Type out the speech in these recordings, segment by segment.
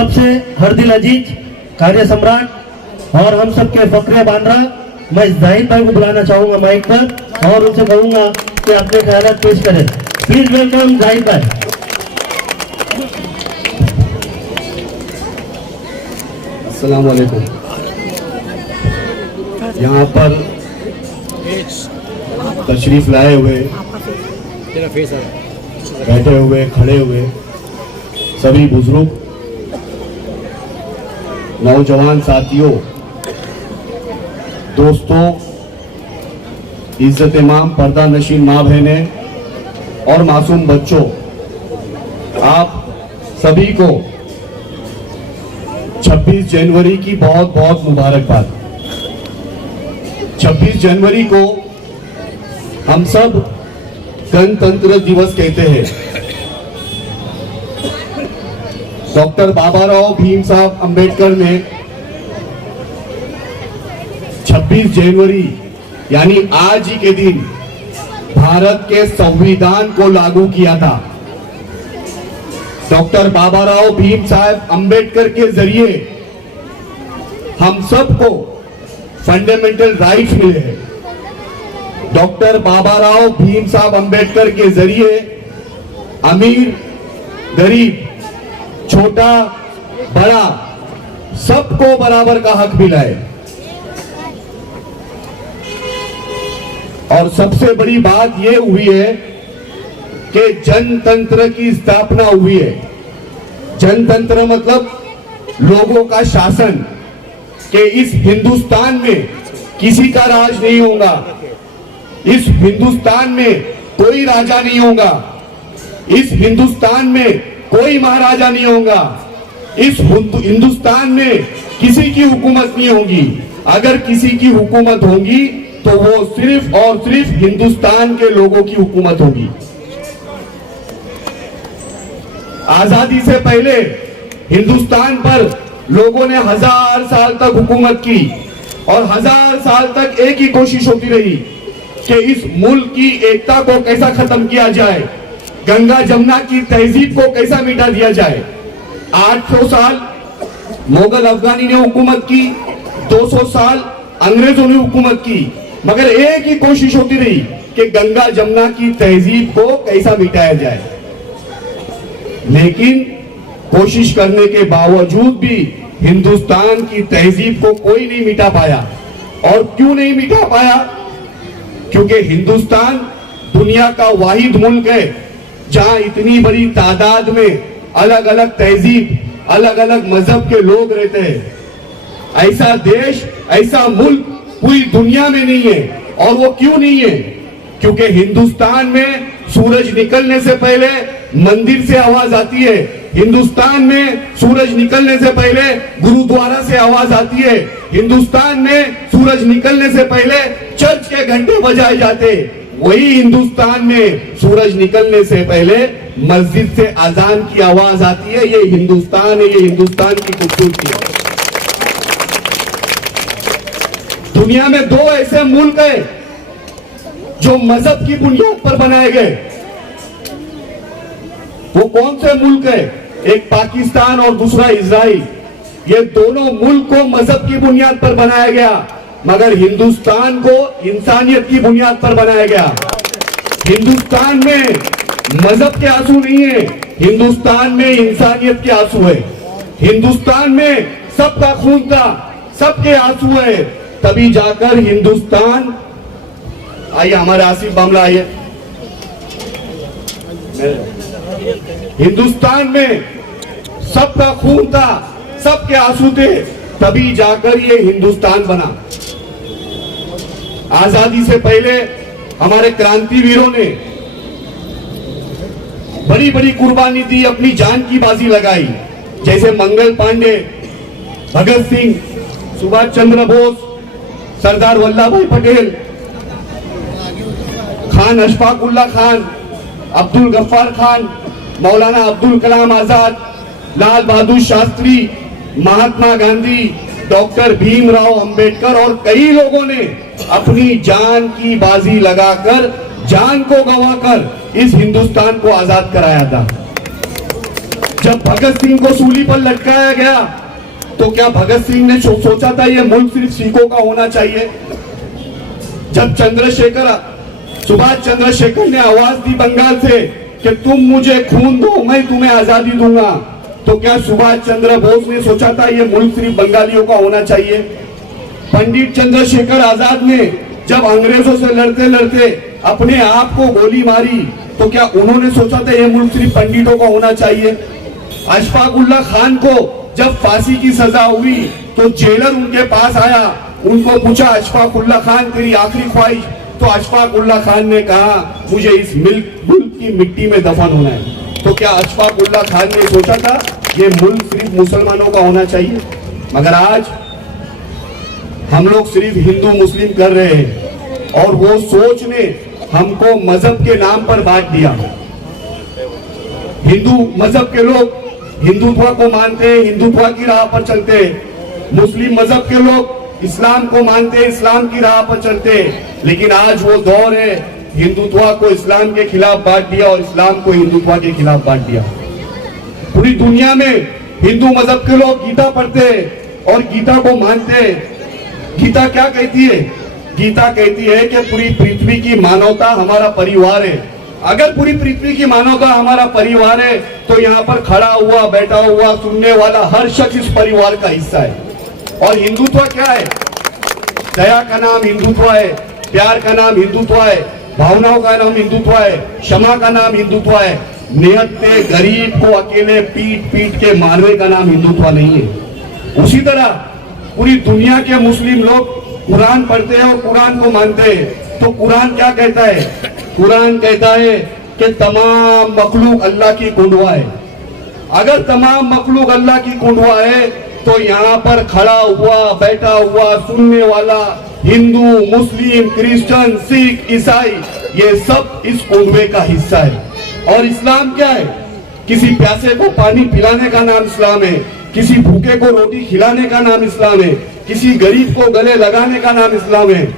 सबसे हरदिल अजीज, कार्य सम्राट और हम सबके फकरे बांद्रा, मैं जाहिद भाई को बुलाना चाहूंगा माइक पर और उनसे कहूंगा कि अपने ख्यालात पेश करें। प्लीज वेलकम जाहिद भाई। अस्सलाम वालेकुम। यहाँ पर तशरीफ लाए हुए, बैठे हुए, खड़े हुए सभी बुजुर्ग, नौजवान साथियों, दोस्तों, इज्जत इमाम, पर्दा नशीन माँ बहनें और मासूम बच्चों, आप सभी को 26 जनवरी की बहुत बहुत मुबारकबाद। 26 जनवरी को हम सब गणतंत्र दिवस कहते हैं। डॉक्टर बाबाराव भीम साहब अंबेडकर ने 26 जनवरी यानी आज ही के दिन भारत के संविधान को लागू किया था। डॉक्टर बाबाराव भीम साहब अंबेडकर के जरिए हम सबको फंडामेंटल राइट्स मिले हैं। डॉक्टर बाबाराव भीम साहब अंबेडकर के जरिए अमीर, गरीब, छोटा, बड़ा सबको बराबर का हक मिला है। और सबसे बड़ी बात यह हुई है कि जनतंत्र की स्थापना हुई है। जनतंत्र मतलब लोगों का शासन, कि इस हिंदुस्तान में किसी का राज नहीं होगा, इस हिंदुस्तान में कोई राजा नहीं होगा, इस हिंदुस्तान में कोई महाराजा नहीं होगा, इस हिंदुस्तान में किसी की हुकूमत नहीं होगी। अगर किसी की हुकूमत होगी तो वो सिर्फ और सिर्फ हिंदुस्तान के लोगों की हुकूमत होगी। आजादी से पहले हिंदुस्तान पर लोगों ने 1000 साल तक हुकूमत की और 1000 साल तक एक ही कोशिश होती रही कि इस मुल्क की एकता को कैसा खत्म किया जाए, गंगा जमुना की तहजीब को कैसा मिटा दिया जाए। 800 साल मुगल अफगानी ने हुकूमत की, 200 साल अंग्रेजों ने हुकूमत की, मगर एक ही कोशिश होती रही कि गंगा जमुना की तहजीब को कैसा मिटाया जाए। लेकिन कोशिश करने के बावजूद भी हिंदुस्तान की तहजीब को कोई नहीं मिटा पाया। और क्यों नहीं मिटा पाया? क्योंकि हिंदुस्तान दुनिया का वाहिद मुल्क है जहां इतनी बड़ी तादाद में अलग अलग तहजीब, अलग अलग मजहब के लोग रहते हैं। ऐसा देश, ऐसा मुल्क पूरी दुनिया में नहीं है। और वो क्यों नहीं है? क्योंकि हिंदुस्तान में सूरज निकलने से पहले मंदिर से आवाज आती है, हिंदुस्तान में सूरज निकलने से पहले गुरुद्वारा से आवाज आती है, हिंदुस्तान में सूरज निकलने से पहले चर्च के घंटे बजाए जाते। वही हिंदुस्तान में सूरज निकलने से पहले मस्जिद से अजान की आवाज आती है। ये हिंदुस्तान है, ये हिंदुस्तान की खूबसूरती है। दुनिया में 2 ऐसे मुल्क हैं जो मजहब की बुनियाद पर बनाए गए। वो कौन से मुल्क है? एक पाकिस्तान और दूसरा इजराइल। ये दोनों मुल्क को मजहब की बुनियाद पर बनाया गया, मगर हिंदुस्तान को इंसानियत की बुनियाद पर बनाया गया। हिंदुस्तान में मजहब के आंसू नहीं है, हिंदुस्तान में इंसानियत के आंसू है। हिंदुस्तान में सबका खून था, सबके आंसू है, तभी जाकर हिंदुस्तान। आइए हमारे आसिफ बामला आइए। हिंदुस्तान में सबका खून था, सबके आंसू थे, तभी जाकर ये हिंदुस्तान बना। आजादी से पहले हमारे क्रांतिवीरों ने बड़ी बड़ी कुर्बानी दी, अपनी जान की बाजी लगाई, जैसे मंगल पांडे, भगत सिंह, सुभाष चंद्र बोस, सरदार वल्लभ भाई पटेल, खान अशफाक उल्लाह खान, अब्दुल गफ्फार खान, मौलाना अब्दुल कलाम आजाद, लाल बहादुर शास्त्री, महात्मा गांधी, डॉक्टर भीमराव अंबेडकर और कई लोगों ने अपनी जान की बाजी लगाकर, जान को गंवाकर इस हिंदुस्तान को आजाद कराया था। जब भगत सिंह को सूली पर लटकाया गया तो क्या भगत सिंह ने सोचा था ये मुल्क सिर्फ सिखों का होना चाहिए? जब सुभाष चंद्रशेखर ने आवाज दी बंगाल से कि तुम मुझे खून दो मैं तुम्हें आजादी दूंगा, तो क्या सुभाष चंद्र बोस ने सोचा था ये मुल्क सिर्फ बंगालियों का होना चाहिए? पंडित चंद्रशेखर आजाद ने जब अंग्रेजों से लड़ते लड़ते अपने आप को गोली मारी तो क्या उन्होंने सोचा था ये मुल्क सिर्फ पंडितों का होना चाहिए? अशफाक उल्लाह खान को जब फांसी की सजा हुई तो जेलर उनके पास आया, उनको पूछा अशफाक उल्लाह खान तेरी आखिरी ख्वाहिश? तो अशफाक उल्लाह खान ने कहा मुझे इस मुल्क की मिट्टी में दफन होना है। तो क्या अशफाक उल्लाह खान ने सोचा था ये मुल्क सिर्फ मुसलमानों का होना चाहिए? मगर आज हम लोग सिर्फ हिंदू मुस्लिम कर रहे हैं और वो सोच ने हमको मजहब के नाम पर बांट दिया। हिंदू मजहब के लोग हिंदुत्व को मानते हैं, हिंदुत्व की राह पर चलते हैं। मुस्लिम मजहब के लोग इस्लाम को मानते हैं, इस्लाम की राह पर चलते हैं। लेकिन आज वो दौर है हिंदुत्व को इस्लाम के खिलाफ बांट दिया और इस्लाम को हिंदुत्व के खिलाफ बांट दिया। पूरी दुनिया में हिंदू मजहब के लोग गीता पढ़ते हैं और गीता को मानते हैं। गीता क्या कहती है? गीता कहती है कि पूरी पृथ्वी की मानवता हमारा परिवार है। अगर पूरी पृथ्वी की मानवता हमारा परिवार है तो यहाँ पर खड़ा हुआ, बैठा हुआ, सुनने वाला हर शख्स इस परिवार का हिस्सा है। और हिंदुत्व क्या है? दया का नाम हिंदुत्व है, प्यार का नाम हिंदुत्व है, भावनाओं का नाम हिंदुत्व है, क्षमा का नाम हिंदुत्व है। नियत से गरीब को अकेले पीट पीट के मारने का नाम हिंदुत्व नहीं है। उसी तरह पूरी दुनिया के मुस्लिम लोग कुरान पढ़ते हैं और कुरान को मानते हैं। तो कुरान क्या कहता है? कुरान कहता है कि तमाम मखलूक अल्लाह की कुंडवा है। अगर तमाम मखलूक अल्लाह की कुंडवा है तो यहाँ पर खड़ा हुआ, बैठा हुआ, सुनने वाला हिंदू, मुस्लिम, क्रिश्चियन, सिख, ईसाई ये सब इस कुंडवे का हिस्सा है। और इस्लाम क्या है? किसी प्यासे को पानी पिलाने का नाम इस्लाम है, किसी भूखे को रोटी खिलाने का नाम इस्लाम है, किसी गरीब को गले लगाने का नाम इस्लाम है,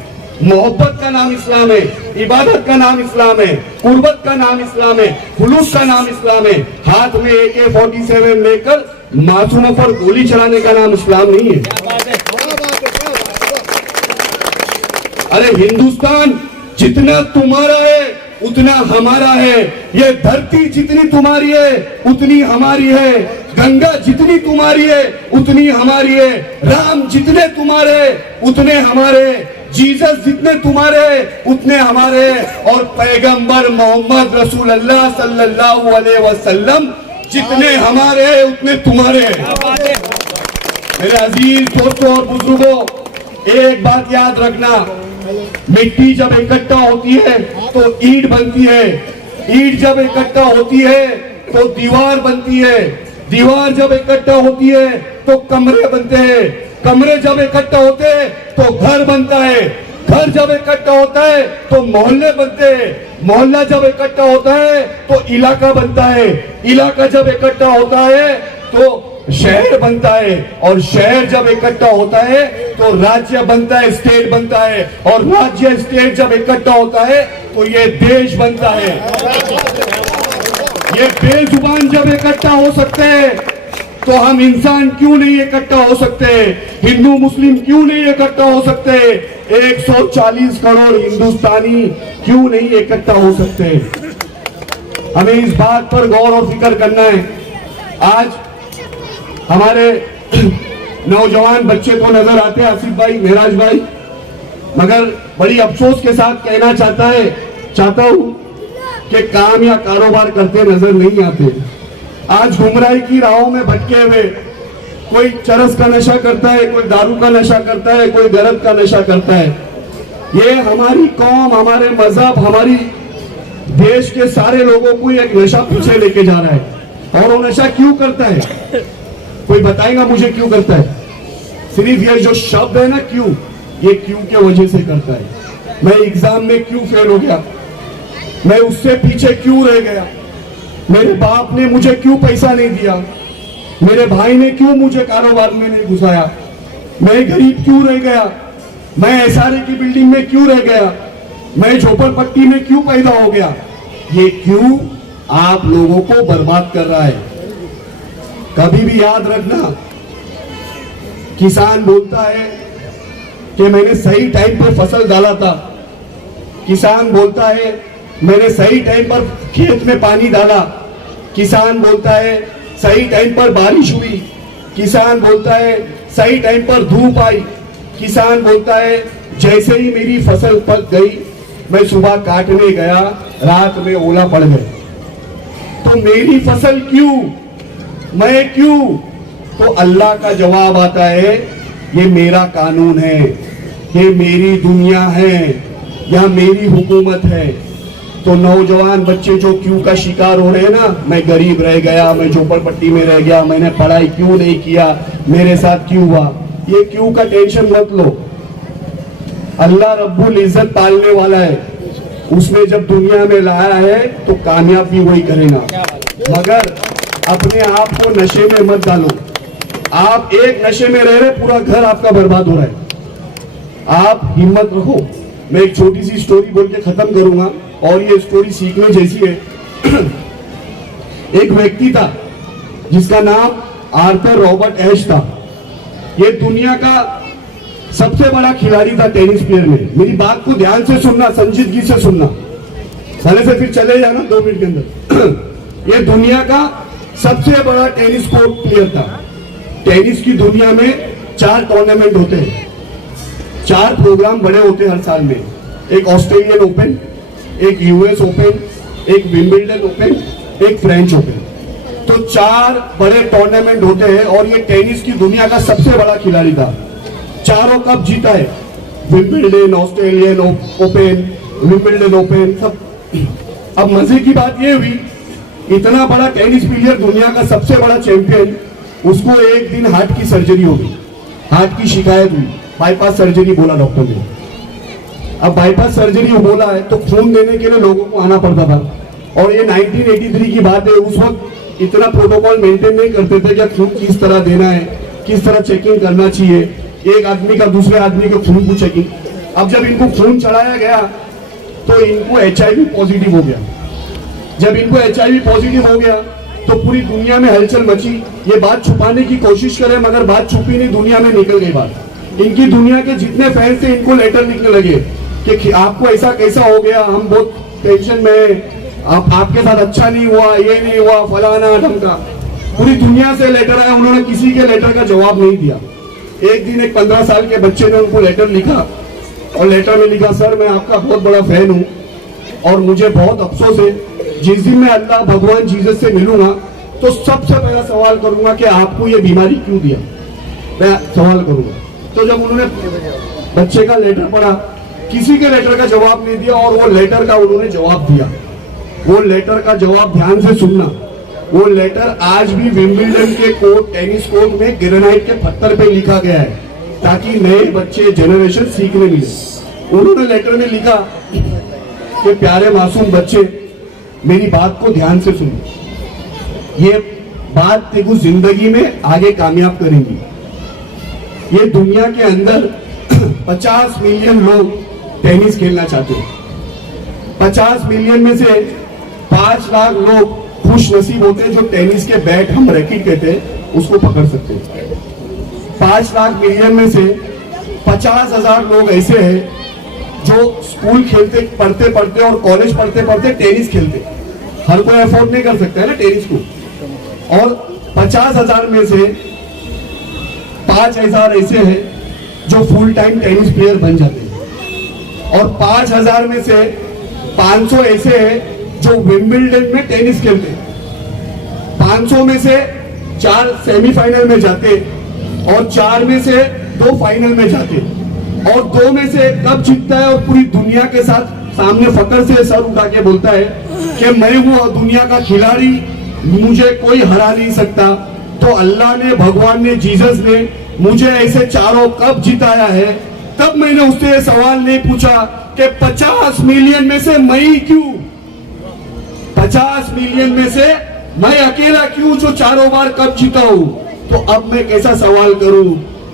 मोहब्बत का नाम इस्लाम है, इबादत का नाम इस्लाम है, कुर्बत का नाम इस्लाम है, खुलूस का नाम इस्लाम है। हाथ में AK-47 लेकर मासूमों पर गोली चलाने का नाम इस्लाम नहीं है। अरे हिंदुस्तान जितना तुम्हारा है उतना हमारा है। ये धरती जितनी तुम्हारी है उतनी हमारी है। गंगा जितनी तुम्हारी है उतनी हमारी है। राम जितने तुम्हारे उतने हमारे। जीसस जितने तुम्हारे उतने हमारे। और पैगंबर मोहम्मद रसूल अल्लाह सल्लल्लाहु अलैहि वसल्लम जितने हमारे उतने तुम्हारे। मेरे अजीज दोस्तों और बुजुर्गों, एक बात याद रखना, मिट्टी जब इकट्ठा होती है तो ईंट बनती है, ईंट जब इकट्ठा होती है तो दीवार बनती है, दीवार जब इकट्ठा होती है तो कमरे बनते हैं, कमरे जब इकट्ठा होते हैं तो घर बनता है, घर जब इकट्ठा होता है तो मोहल्ले बनते हैं, मोहल्ला जब इकट्ठा होता है तो इलाका बनता है, इलाका जब इकट्ठा होता है तो शहर बनता है, और शहर जब इकट्ठा होता है तो राज्य बनता है, स्टेट बनता है, और राज्य स्टेट जब इकट्ठा होता है तो ये देश बनता है। ये बेजुबान जब इकट्ठा हो सकते हैं तो हम इंसान क्यों नहीं इकट्ठा हो सकते? हिंदू मुस्लिम क्यों नहीं इकट्ठा हो सकते? 140 करोड़ हिंदुस्तानी क्यों नहीं इकट्ठा हो सकते? हमें इस बात पर गौर और फिक्र करना है। आज हमारे नौजवान बच्चे तो नजर आते हैं, आसिफ भाई, मेराज भाई, मगर बड़ी अफसोस के साथ कहना चाहता हूं कि काम या कारोबार करते नजर नहीं आते। आज गुमराही की राहों में भटके हुए, कोई चरस का नशा करता है, कोई दारू का नशा करता है, कोई गरज का नशा करता है। ये हमारी कौम, हमारे मजहब, हमारी देश के सारे लोगों को एक नशा पीछे लेके जा रहा है। और वो नशा क्यों करता है? कोई बताएगा मुझे क्यों करता है? सिर्फ ये जो शब्द है ना, क्यों, ये क्यों के वजह से करता है। मैं एग्जाम में क्यों फेल हो गया, मैं उससे पीछे क्यों रह गया, मेरे बाप ने मुझे क्यों पैसा नहीं दिया, मेरे भाई ने क्यों मुझे कारोबार में नहीं घुसाया, मैं गरीब क्यों रह गया, मैं एसआरए की बिल्डिंग में क्यों रह गया, मैं झोपड़पट्टी में क्यों पैदा हो गया। ये क्यों आप लोगों को बर्बाद कर रहा है। कभी भी याद रखना, किसान बोलता है कि मैंने सही टाइम पर फसल डाला था, किसान बोलता है मैंने सही टाइम पर खेत में पानी डाला, किसान बोलता है सही टाइम पर बारिश हुई, किसान बोलता है सही टाइम पर धूप आई, किसान बोलता है जैसे ही मेरी फसल पक गई मैं सुबह काटने गया, रात में ओला पड़ गए। तो मेरी फसल क्यों, मैं क्यों? तो अल्लाह का जवाब आता है ये मेरा कानून है, ये मेरी दुनिया है, यह मेरी हुकूमत है। तो नौजवान बच्चे जो क्यों का शिकार हो रहे हैं ना, मैं गरीब रह गया, मैं झोपड़पट्टी में रह गया, मैंने पढ़ाई क्यों नहीं किया, मेरे साथ क्यों हुआ, ये क्यों का टेंशन मत लो। अल्लाह रब्बुल इज्जत पालने वाला है, उसने जब दुनिया में लाया है तो कामयाब भी वही करेगा। मगर अपने आप को नशे में मत डालो। आप एक नशे में रह रहे, पूरा घर आपका बर्बाद हो रहा है। आप हिम्मत रखो। मैं एक छोटी सी स्टोरी बोल के खत्म करूंगा और ये स्टोरी सीखने जैसी है। एक व्यक्ति था जिसका नाम आर्थर रॉबर्ट एश था। ये दुनिया का सबसे बड़ा खिलाड़ी था टेनिस प्लेयर में। मेरी बात को ध्यान से सुनना, संजीदगी से सुनना, साले से फिर चले जाना 2 मिनट के अंदर। ये दुनिया का सबसे बड़ा टेनिस कोर्ट प्लेयर था। टेनिस की दुनिया में 4 टूर्नामेंट होते हैं, 4 प्रोग्राम बड़े होते हैं हर साल में। एक ऑस्ट्रेलियन ओपन, एक यूएस ओपन, एक विंबलडन ओपन, एक फ्रेंच ओपन। तो 4 बड़े टूर्नामेंट होते हैं और ये टेनिस की दुनिया का सबसे बड़ा खिलाड़ी था। चारों कप जीता है, Wimbledon, Australian open, Wimbledon open सब। अब मजे की बात ये हुई, इतना बड़ा टेनिस प्लेयर, दुनिया का सबसे बड़ा चैंपियन, उसको एक दिन हार्ट की सर्जरी हो गई, हार्ट की शिकायत हुई, बाईपास सर्जरी बोला डॉक्टर ने। अब बाईपास सर्जरी बोला है तो खून देने के लिए लोगों को आना पड़ता था। और ये 1983 की बात है, उस वक्त इतना प्रोटोकॉल मेंटेन नहीं करते थे कि खून किस तरह देना है, किस तरह चेकिंग करना चाहिए, एक आदमी का दूसरे आदमी के खून को चेकिंग। अब जब इनको खून चढ़ाया गया तो इनको HIV पॉजिटिव हो गया। जब इनको HIV पॉजिटिव हो गया तो पूरी दुनिया में हलचल मची। ये बात छुपाने की कोशिश करे मगर बात छुपी नहीं, दुनिया में निकल गई बात। इनकी दुनिया के जितने फैंस थे इनको लेटर लिखने लगे कि आपको ऐसा कैसा हो गया, हम बहुत टेंशन में हैं, आपके साथ अच्छा नहीं हुआ, ये नहीं हुआ, फलाना ढमका। पूरी दुनिया से लेटर आया, उन्होंने किसी के लेटर का जवाब नहीं दिया। एक दिन एक 15 साल के बच्चे ने उनको लेटर लिखा और लेटर में लिखा, सर मैं आपका बहुत बड़ा फैन हूँ और मुझे बहुत अफसोस है, जिस दिन मैं अल्लाह भगवान जीसस से मिलूंगा तो सबसे पहला सवाल करूंगा कि आपको ये बीमारी क्यों दिया, मैं सवाल करूंगा। तो जब उन्होंने बच्चे का लेटर पढ़ा, किसी के लेटर का जवाब नहीं दिया और वो लेटर का उन्होंने जवाब दिया। वो लेटर का जवाब ध्यान से सुनना, वो लेटर आज भी विंबलडन के कोर्ट, टेनिस कोर्ट में ग्रेनाइट के पत्थर पे लिखा गया है ताकि नए बच्चे, जनरेशन सीखने मिले। उन्होंने लेटर में लिखा कि प्यारे मासूम बच्चे, मेरी बात को ध्यान से सुनो, ये बात तेको जिंदगी में आगे कामयाब करेंगी। ये दुनिया के अंदर 50 मिलियन लोग टेनिस खेलना चाहते हैं। 50 मिलियन में से 5 लाख लोग खुश नसीब होते हैं जो टेनिस के बैट, हम रैकेट कहते हैं, उसको पकड़ सकते हैं। 5 लाख मिलियन में से 50,000 लोग ऐसे हैं जो स्कूल खेलते, पढ़ते पढ़ते और कॉलेज पढ़ते पढ़ते टेनिस खेलते। हर कोई अफोर्ड नहीं कर सकता है ना टेनिस को। और 50,000 में से 5,000 ऐसे हैं जो फुल टाइम टेनिस प्लेयर बन जाते हैं। और 5,000 में से 500 ऐसे हैं जो विंबलडन में टेनिस खेलते हैं। 500 में से 4 सेमीफाइनल में जाते और 4 में से 2 फाइनल में जाते और 2 में से कब जीतता है और पूरी दुनिया के साथ सामने फकर से सर उठा के बोलता है कि मैं हूं दुनिया का खिलाड़ी, मुझे कोई हरा नहीं सकता। तो अल्लाह ने, भगवान ने, जीसस ने मुझे ऐसे 4 कप जिताया है। तब मैंने उससे सवाल नहीं पूछा कि 50 मिलियन में से मैं ही क्यों, 50 मिलियन में से मैं अकेला क्यों जो 4 बार कप जीता हूं। तो अब मैं कैसा सवाल करूं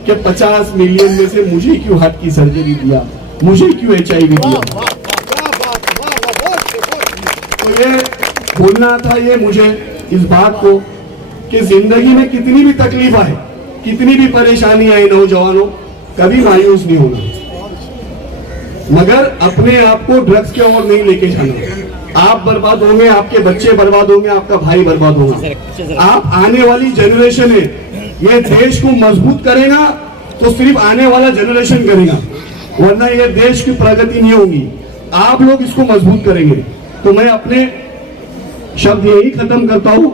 कि 50 मिलियन में से मुझे क्यों हार्ट की सर्जरी दिया, मुझे क्यों HIV दिया। तो ये बोलना था, ये मुझे इस बात को कि जिंदगी में कितनी भी तकलीफ आए, कितनी भी परेशानी आए, नौजवानों कभी मायूस नहीं होना, मगर अपने आप को ड्रग्स की ओर नहीं लेके जाना। आप बर्बाद होंगे, आपके बच्चे बर्बाद होंगे, आपका भाई बर्बाद होगा। आप आने वाली जनरेशन है, ये देश को मजबूत करेगा तो सिर्फ आने वाला जनरेशन करेगा, वरना ये देश की प्रगति नहीं होगी। आप लोग इसको मजबूत करेंगे। तो मैं अपने शब्द यही खत्म करता हूं।